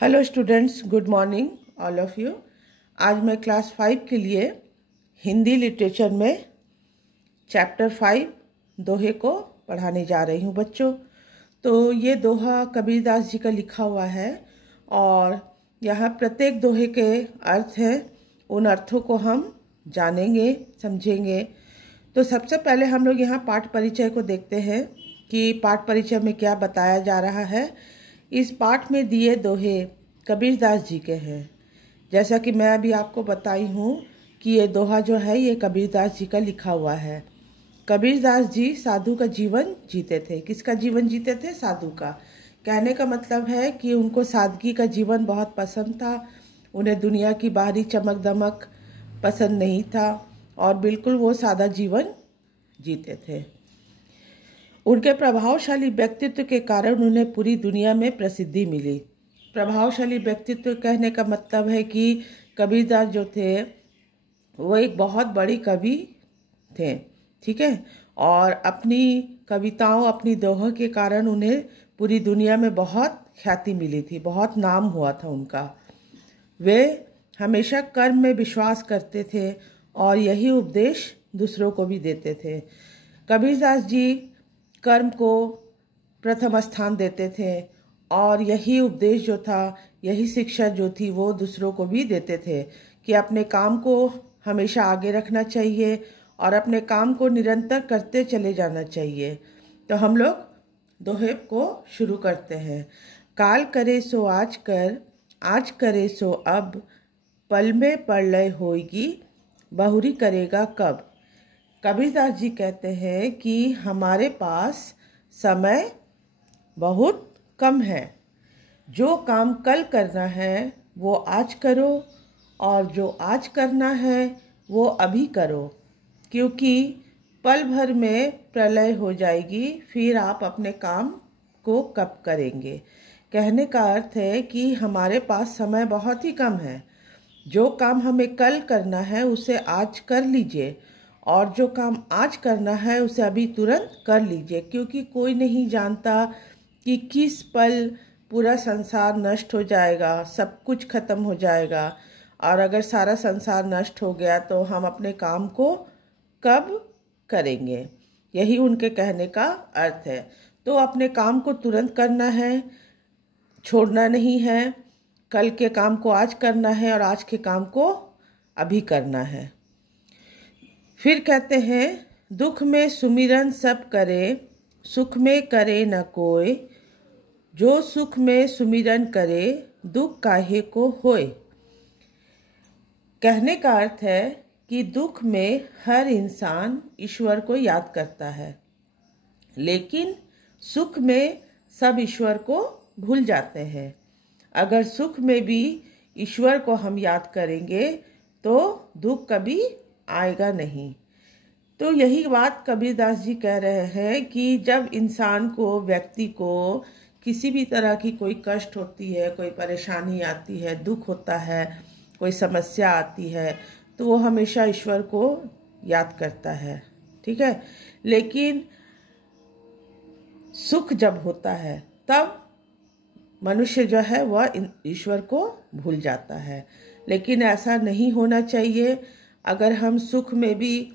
Hello students, good morning all of you. आज मैं class 5 के लिए हिंदी लिटरेचर में चैप्टर 5 दोहे को पढ़ाने जा रही हूँ बच्चों। तो ये दोहा कबीरदास जी का लिखा हुआ है और यहाँ प्रत्येक दोहे के अर्थ हैं। उन अर्थों को हम जानेंगे, समझेंगे। तो सबसे पहले हम लोग यहाँ पाठ परिचय को देखते हैं कि पाठ परिचय में क्या बताया जा रहा है। इस पाठ में दिए दोहे कबीरदास जी के हैं। जैसा कि मैं अभी आपको बताई हूँ कि ये दोहा जो है ये कबीरदास जी का लिखा हुआ है। कबीरदास जी साधु का जीवन जीते थे। किसका जीवन जीते थे? साधु का। कहने का मतलब है कि उनको सादगी का जीवन बहुत पसंद था। उन्हें दुनिया की बाहरी चमक दमक पसंद नहीं था और बिल्कुल वो सादा जीवन जीते थे। उनके प्रभावशाली व्यक्तित्व के कारण उन्हें पूरी दुनिया में प्रसिद्धि मिली। प्रभावशाली व्यक्तित्व कहने का मतलब है कि कबीरदास जो थे वो एक बहुत बड़ी कवि थे, ठीक है। और अपनी कविताओं, अपनी दोहों के कारण उन्हें पूरी दुनिया में बहुत ख्याति मिली थी, बहुत नाम हुआ था उनका। वे हमेशा कर्म में विश्वास करते थे और यही उपदेश दूसरों को भी देते थे। कबीरदास जी कर्म को प्रथम स्थान देते थे और यही उपदेश जो था, यही शिक्षा जो थी वो दूसरों को भी देते थे कि अपने काम को हमेशा आगे रखना चाहिए और अपने काम को निरंतर करते चले जाना चाहिए। तो हम लोग दोहे को शुरू करते हैं। काल करे सो आज कर, आज करे सो अब, पल में प्रलय होएगी, बहुरी करेगा कब। कबीरदास जी कहते हैं कि हमारे पास समय बहुत कम है। जो काम कल करना है वो आज करो और जो आज करना है वो अभी करो, क्योंकि पल भर में प्रलय हो जाएगी, फिर आप अपने काम को कब करेंगे। कहने का अर्थ है कि हमारे पास समय बहुत ही कम है। जो काम हमें कल करना है उसे आज कर लीजिए और जो काम आज करना है उसे अभी तुरंत कर लीजिए, क्योंकि कोई नहीं जानता कि किस पल पूरा संसार नष्ट हो जाएगा, सब कुछ खत्म हो जाएगा। और अगर सारा संसार नष्ट हो गया तो हम अपने काम को कब करेंगे। यही उनके कहने का अर्थ है। तो अपने काम को तुरंत करना है, छोड़ना नहीं है। कल के काम को आज करना है और आज के काम को अभी करना है। फिर कहते हैं, दुख में सुमिरन सब करे, सुख में करे न कोय, जो सुख में सुमिरन करे, दुख काहे को होय। कहने का अर्थ है कि दुख में हर इंसान ईश्वर को याद करता है, लेकिन सुख में सब ईश्वर को भूल जाते हैं। अगर सुख में भी ईश्वर को हम याद करेंगे तो दुख कभी आएगा नहीं। तो यही बात कबीरदास जी कह रहे हैं कि जब इंसान को, व्यक्ति को किसी भी तरह की कोई कष्ट होती है, कोई परेशानी आती है, दुख होता है, कोई समस्या आती है, तो वो हमेशा ईश्वर को याद करता है, ठीक है। लेकिन सुख जब होता है तब मनुष्य जो है वह ईश्वर को भूल जाता है। लेकिन ऐसा नहीं होना चाहिए। अगर हम सुख में भी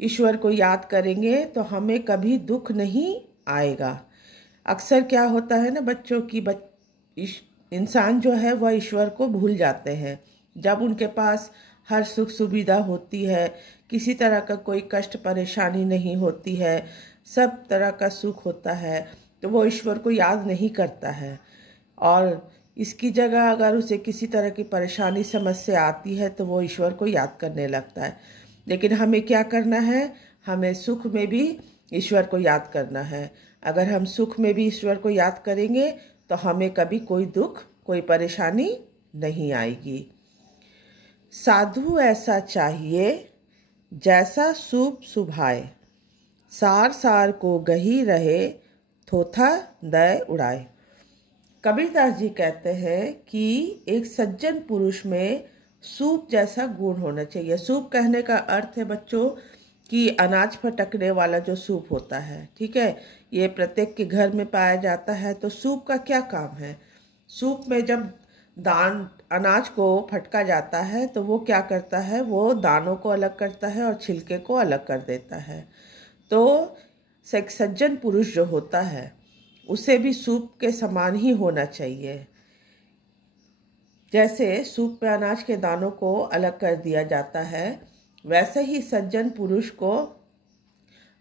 ईश्वर को याद करेंगे तो हमें कभी दुख नहीं आएगा। अक्सर क्या होता है ना बच्चों की, इंसान जो है वह ईश्वर को भूल जाते हैं। जब उनके पास हर सुख सुविधा होती है, किसी तरह का कोई कष्ट परेशानी नहीं होती है, सब तरह का सुख होता है, तो वो ईश्वर को याद नहीं करता है। और इसकी जगह अगर उसे किसी तरह की परेशानी, समस्या आती है तो वो ईश्वर को याद करने लगता है। लेकिन हमें क्या करना है? हमें सुख में भी ईश्वर को याद करना है। अगर हम सुख में भी ईश्वर को याद करेंगे तो हमें कभी कोई दुख, कोई परेशानी नहीं आएगी। साधु ऐसा चाहिए जैसा सूप सुभाए, सार सार को गही रहे, थोथा दय उड़ाए। कबीरदास जी कहते हैं कि एक सज्जन पुरुष में सूप जैसा गुण होना चाहिए। सूप कहने का अर्थ है बच्चों कि अनाज फटकने वाला जो सूप होता है, ठीक है, ये प्रत्येक के घर में पाया जाता है। तो सूप का क्या काम है? सूप में जब अनाज को फटका जाता है तो वो क्या करता है, वो दानों को अलग करता है और छिलके को अलग कर देता है। तो एक सज्जन पुरुष जो होता है उसे भी सूप के समान ही होना चाहिए। जैसे सूप में अनाज के दानों को अलग कर दिया जाता है, वैसे ही सज्जन पुरुष को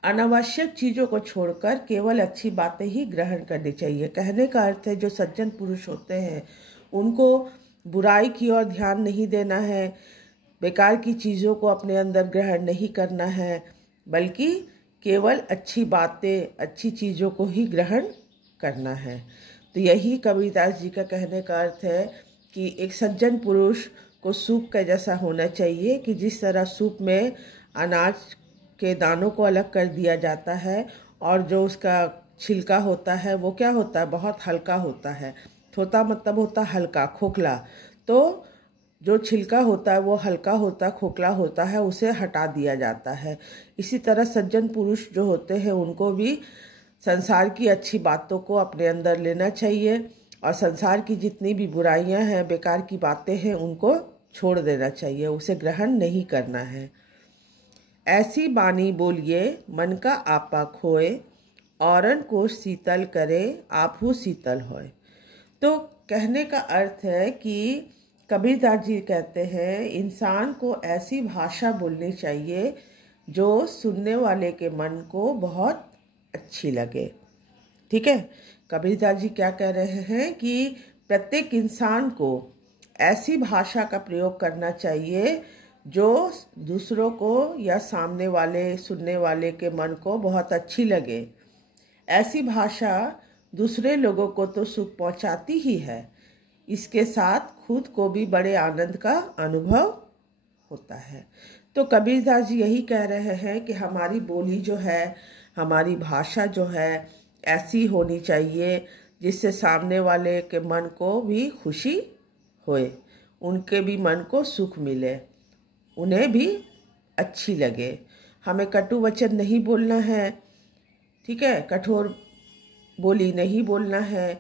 अनावश्यक चीज़ों को छोड़कर केवल अच्छी बातें ही ग्रहण करनी चाहिए। कहने का अर्थ है जो सज्जन पुरुष होते हैं उनको बुराई की ओर ध्यान नहीं देना है, बेकार की चीज़ों को अपने अंदर ग्रहण नहीं करना है, बल्कि केवल अच्छी बातें, अच्छी चीज़ों को ही ग्रहण करना है। तो यही कबीरदास जी का कहने का अर्थ है कि एक सज्जन पुरुष को सूप का जैसा होना चाहिए कि जिस तरह सूप में अनाज के दानों को अलग कर दिया जाता है और जो उसका छिलका होता है वो क्या होता है, बहुत हल्का होता है। थोता मतलब होता हल्का, खोखला। तो जो छिलका होता है वो हल्का होता, खोखला होता है, उसे हटा दिया जाता है। इसी तरह सज्जन पुरुष जो होते हैं उनको भी संसार की अच्छी बातों को अपने अंदर लेना चाहिए और संसार की जितनी भी बुराइयां हैं, बेकार की बातें हैं, उनको छोड़ देना चाहिए, उसे ग्रहण नहीं करना है। ऐसी बानी बोलिए मन का आपा खोए, औरन को शीतल करे आपहु शीतल होए। तो कहने का अर्थ है कि कबीरदास जी कहते हैं इंसान को ऐसी भाषा बोलनी चाहिए जो सुनने वाले के मन को बहुत अच्छी लगे। ठीक है, कबीरदास जी क्या कह रहे हैं कि प्रत्येक इंसान को ऐसी भाषा का प्रयोग करना चाहिए जो दूसरों को या सामने वाले, सुनने वाले के मन को बहुत अच्छी लगे। ऐसी भाषा दूसरे लोगों को तो सुख पहुंचाती ही है, इसके साथ खुद को भी बड़े आनंद का अनुभव होता है। तो कबीरदास जी यही कह रहे हैं कि हमारी बोली जो है, हमारी भाषा जो है ऐसी होनी चाहिए जिससे सामने वाले के मन को भी खुशी होए, उनके भी मन को सुख मिले, उन्हें भी अच्छी लगे। हमें कटु वचन नहीं बोलना है, ठीक है, कठोर बोली नहीं बोलना है।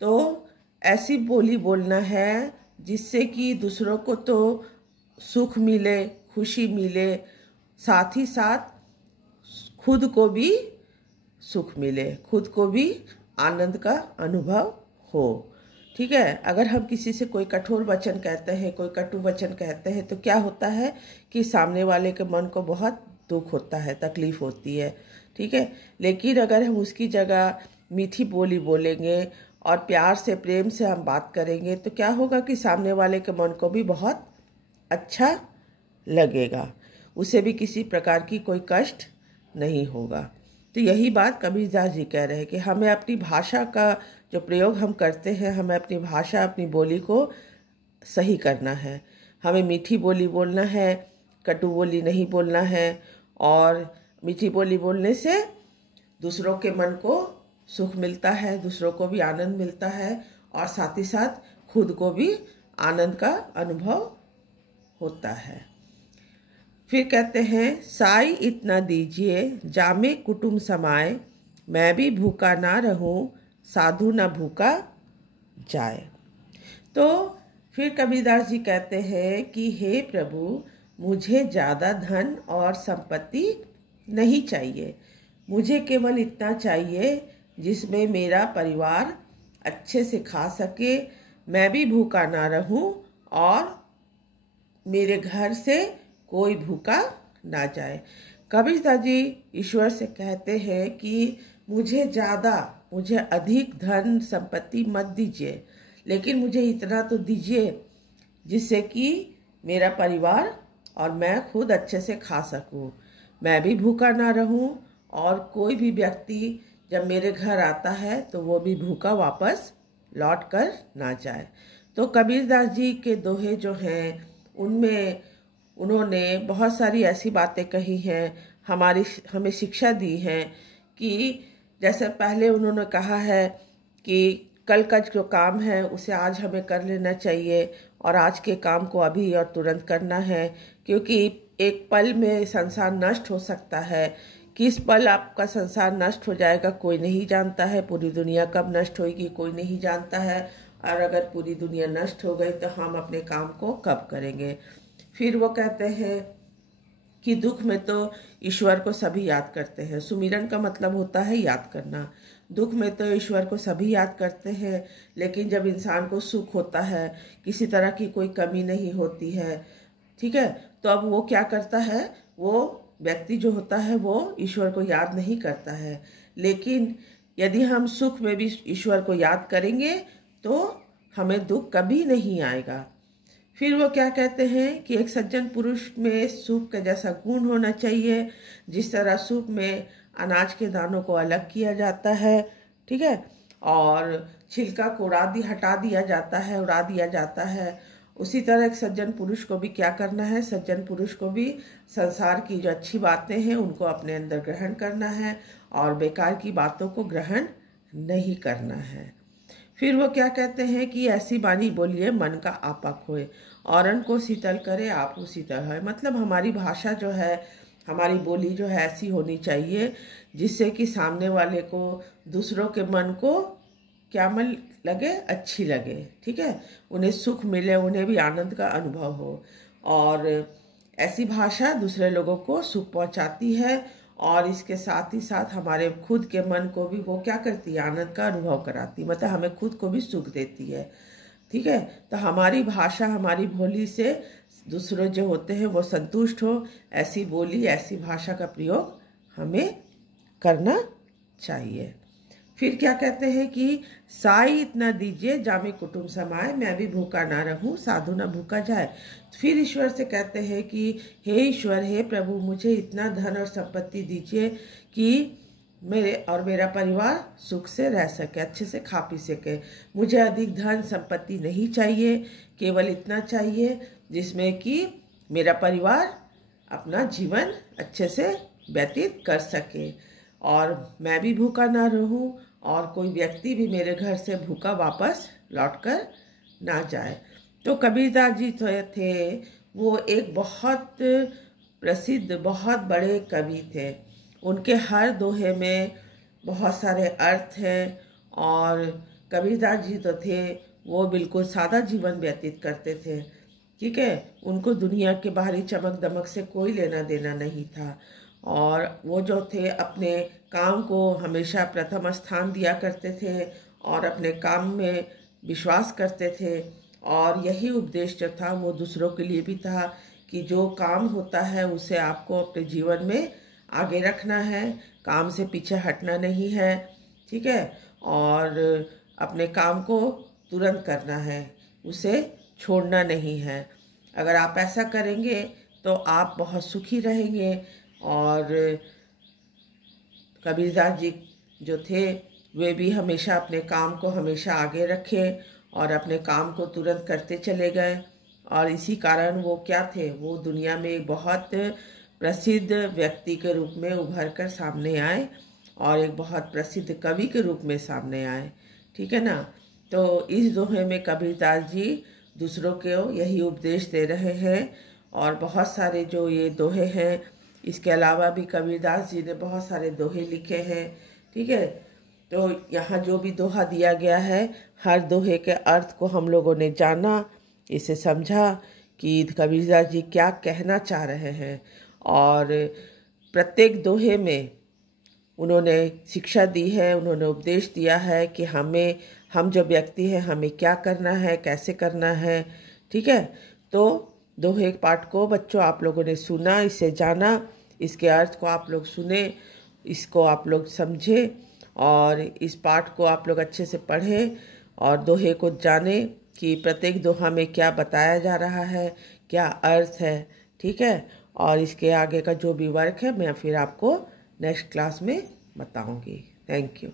तो ऐसी बोली बोलना है जिससे कि दूसरों को तो सुख मिले, खुशी मिले, साथ ही साथ खुद को भी सुख मिले, खुद को भी आनंद का अनुभव हो। ठीक है, अगर हम किसी से कोई कठोर वचन कहते हैं, कोई कटु वचन कहते हैं, तो क्या होता है कि सामने वाले के मन को बहुत दुख होता है, तकलीफ होती है। ठीक है, लेकिन अगर हम उसकी जगह मीठी बोली बोलेंगे और प्यार से, प्रेम से हम बात करेंगे तो क्या होगा कि सामने वाले के मन को भी बहुत अच्छा लगेगा, उसे भी किसी प्रकार की कोई कष्ट नहीं होगा। तो यही बात कबीरदास जी कह रहे हैं कि हमें अपनी भाषा का जो प्रयोग हम करते हैं, हमें अपनी भाषा, अपनी बोली को सही करना है। हमें मीठी बोली बोलना है, कटु बोली नहीं बोलना है। और मीठी बोली बोलने से दूसरों के मन को सुख मिलता है, दूसरों को भी आनंद मिलता है और साथ ही साथ खुद को भी आनंद का अनुभव होता है। फिर कहते हैं साई इतना दीजिए जामे कुटुम समाए, मैं भी भूखा ना रहूं साधु ना भूखा जाए। तो फिर कबीरदास जी कहते हैं कि हे प्रभु, मुझे ज़्यादा धन और संपत्ति नहीं चाहिए, मुझे केवल इतना चाहिए जिसमें मेरा परिवार अच्छे से खा सके, मैं भी भूखा ना रहूं और मेरे घर से कोई भूखा ना जाए। कबीरदास जी ईश्वर से कहते हैं कि मुझे अधिक धन संपत्ति मत दीजिए, लेकिन मुझे इतना तो दीजिए जिससे कि मेरा परिवार और मैं खुद अच्छे से खा सकूं, मैं भी भूखा ना रहूं और कोई भी व्यक्ति जब मेरे घर आता है तो वो भी भूखा वापस लौट कर ना जाए। तो कबीरदास जी के दोहे जो हैं उनमें उन्होंने बहुत सारी ऐसी बातें कही हैं, हमें शिक्षा दी है कि जैसे पहले उन्होंने कहा है कि कल का जो काम है उसे आज हमें कर लेना चाहिए और आज के काम को अभी और तुरंत करना है, क्योंकि एक पल में संसार नष्ट हो सकता है। किस पल आपका संसार नष्ट हो जाएगा कोई नहीं जानता है, पूरी दुनिया कब नष्ट होगी कोई नहीं जानता है। और अगर पूरी दुनिया नष्ट हो गई तो हम अपने काम को कब करेंगे। फिर वो कहते हैं कि दुख में तो ईश्वर को सभी याद करते हैं। सुमिरन का मतलब होता है याद करना। दुख में तो ईश्वर को सभी याद करते हैं, लेकिन जब इंसान को सुख होता है, किसी तरह की कोई कमी नहीं होती है, ठीक है, तो अब वो क्या करता है, वो व्यक्ति जो होता है वो ईश्वर को याद नहीं करता है। लेकिन यदि हम सुख में भी ईश्वर को याद करेंगे तो हमें दुख कभी नहीं आएगा। फिर वो क्या कहते हैं कि एक सज्जन पुरुष में सुख का जैसा गुण होना चाहिए, जिस तरह सुख में अनाज के दानों को अलग किया जाता है, ठीक है, और छिलका को हटा दिया जाता है, उड़ा दिया जाता है, उसी तरह एक सज्जन पुरुष को भी क्या करना है, सज्जन पुरुष को भी संसार की जो अच्छी बातें हैं उनको अपने अंदर ग्रहण करना है और बेकार की बातों को ग्रहण नहीं करना है। फिर वो क्या कहते हैं कि ऐसी वाणी बोलिए मन का आपा खोए, औरन को शीतल करे आप शीतल है। मतलब हमारी भाषा जो है, हमारी बोली जो है ऐसी होनी चाहिए जिससे कि सामने वाले को, दूसरों के मन को क्या मन लगे, अच्छी लगे, ठीक है, उन्हें सुख मिले, उन्हें भी आनंद का अनुभव हो। और ऐसी भाषा दूसरे लोगों को सुख पहुंचाती है और इसके साथ ही साथ हमारे खुद के मन को भी वो क्या करती है, आनंद का अनुभव कराती, मतलब हमें खुद को भी सुख देती है, ठीक है। तो हमारी भाषा, हमारी बोली से दूसरे जो होते हैं वो संतुष्ट हो, ऐसी बोली, ऐसी भाषा का प्रयोग हमें करना चाहिए। फिर क्या कहते हैं कि साई इतना दीजिए जामे कुटुंब समाए, मैं भी भूखा ना रहूं साधु ना भूखा जाए। फिर ईश्वर से कहते हैं कि हे ईश्वर, हे प्रभु, मुझे इतना धन और संपत्ति दीजिए कि मेरे और मेरा परिवार सुख से रह सके, अच्छे से खा पी सके। मुझे अधिक धन संपत्ति नहीं चाहिए, केवल इतना चाहिए जिसमें कि मेरा परिवार अपना जीवन अच्छे से व्यतीत कर सके और मैं भी भूखा ना रहूं और कोई व्यक्ति भी मेरे घर से भूखा वापस लौटकर ना जाए। तो कबीरदास जी थे वो एक बहुत प्रसिद्ध, बहुत बड़े कवि थे। उनके हर दोहे में बहुत सारे अर्थ हैं और कबीरदास जी तो थे वो बिल्कुल सादा जीवन व्यतीत करते थे, ठीक है। उनको दुनिया के बाहरी चमक दमक से कोई लेना देना नहीं था और वो जो थे अपने काम को हमेशा प्रथम स्थान दिया करते थे और अपने काम में विश्वास करते थे। और यही उपदेश जो था वो दूसरों के लिए भी था कि जो काम होता है उसे आपको अपने जीवन में आगे रखना है, काम से पीछे हटना नहीं है, ठीक है, और अपने काम को तुरंत करना है, उसे छोड़ना नहीं है। अगर आप ऐसा करेंगे तो आप बहुत सुखी रहेंगे। और कबीरदास जी जो थे वे भी हमेशा अपने काम को हमेशा आगे रखे और अपने काम को तुरंत करते चले गए और इसी कारण वो क्या थे, वो दुनिया में एक बहुत प्रसिद्ध व्यक्ति के रूप में उभर कर सामने आए और एक बहुत प्रसिद्ध कवि के रूप में सामने आए, ठीक है ना। तो इस दोहे में कबीरदास जी दूसरों को यही उपदेश दे रहे हैं और बहुत सारे जो ये दोहे हैं, इसके अलावा भी कबीरदास जी ने बहुत सारे दोहे लिखे हैं, ठीक है। तो यहाँ जो भी दोहा दिया गया है, हर दोहे के अर्थ को हम लोगों ने जाना, इसे समझा कि कबीरदास जी क्या कहना चाह रहे हैं और प्रत्येक दोहे में उन्होंने शिक्षा दी है, उन्होंने उपदेश दिया है कि हम जो व्यक्ति हैं हमें क्या करना है, कैसे करना है, ठीक है। तो दोहे पाठ को बच्चों आप लोगों ने सुना, इसे जाना, इसके अर्थ को आप लोग सुने, इसको आप लोग समझे और इस पाठ को आप लोग अच्छे से पढ़ें और दोहे को जाने कि प्रत्येक दोहा में क्या बताया जा रहा है, क्या अर्थ है, ठीक है। और इसके आगे का जो भी वर्क है मैं फिर आपको नेक्स्ट क्लास में बताऊंगी। Thank you.